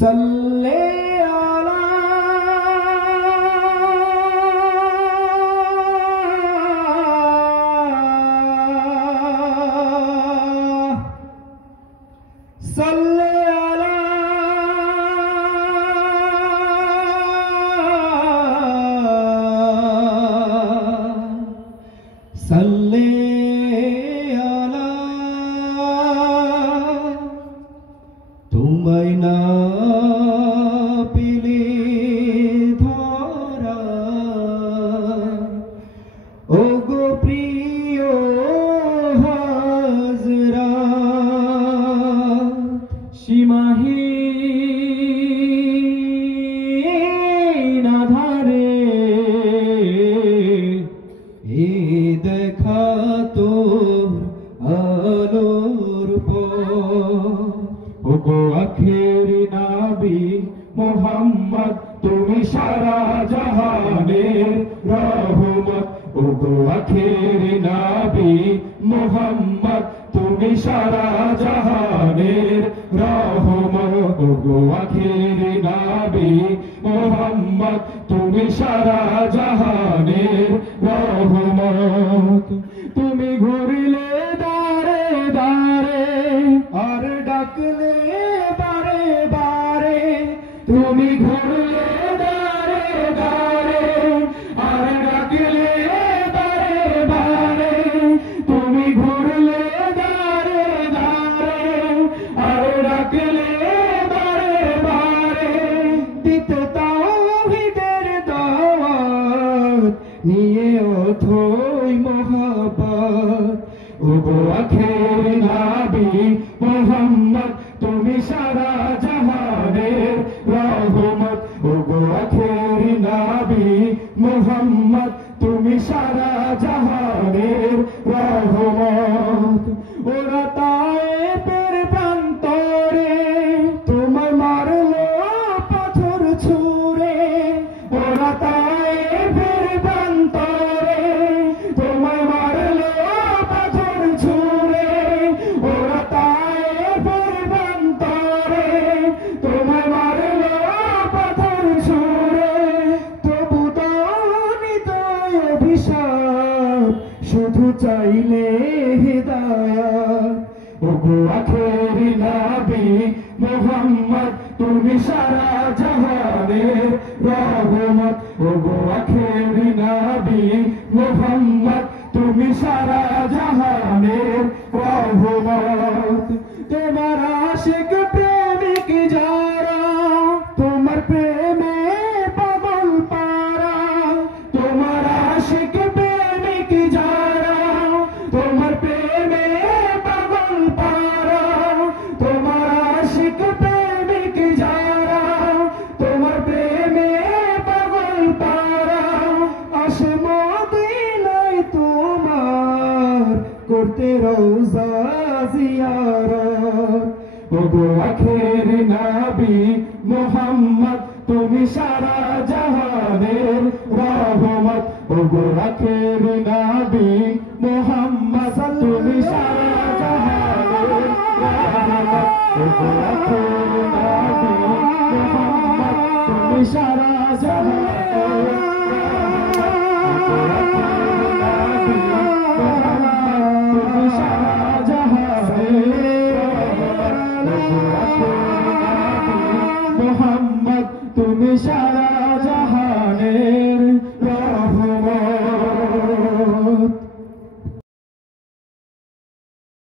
सल्ले अला सल्ले अला सल्ले अला तुम्हारे ना पिले धरा ओ गो प्रिय हाजरा सीमाहीन आधारे ए देखा तो आलोर ओगो आखिरी नबी मोहम्मद तुमी सारा जहानेर रहमत ओगो आखिरी नबी मोहम्मद तुमी सारा जहानेर रहमत ओगो आखिरी नबी मोहम्मद तुमी सारा जहानेर रहमत तुमी घुरिले दारे दारे और डाकले बारे बारे तुमी घुरले दारे दारे और डाकले बारे बारे तुमी घुरले दारे दारे और डाकले बारे बारे दिते ताওহীদের দাওয়াত নিয়ে অথই মোহাব্বত ওগো আখেরি নবী মোহাম্মদ তুমি সারা জাহানের রহমত ওগো আখেরি নবী মোহাম্মদ তুমি সারা জাহানের রহমত ওরা তায়েফের প্রান্তরে তোমায় মারলো পাথর ছুঁড়ে ওরা তায়েফের প্রান্তরে তোমায় মারলো পাথর ছুঁড়ে ওরা তায়েফের প্রান্তরে তোমায় মারলো পাথর ছুঁড়ে তবু দনিত অভিশাপ শুধু চাইলে হিদায়াত ওগো আখেরি নবী মোহাম্মদ তুমি সারা জাহানের রহমত ওগো আখেরি নবী মোহাম্মদ তুমি সারা জাহানের রহমত তোমার আশিক প্রেমিক যারা তোমার প্রেমে পাগল পারা তোমার আশিক প্রেমিক যারা তোমার প্রেমে পাগল পারা তোমার আশিক প্রেমিক যারা তোমার প্রেমে পাগল পারা আসে মদিনায় তোমার করতে রওজা জিয়ারত ওগো আখেরি নবী মোহাম্মদ তুমি সারা জাহানের রহমত ওগো আখেরি নবী মোহাম্মদ তুমি সারা জাহানের রহমত ওগো আখেরি নবী মোহাম্মদ তুমি সারা জাহানের রহমত ওগো আখেরি নবী মোহাম্মদ তুমি সারা জাহানের মোহাম্মদ তুমি সারা জাহানের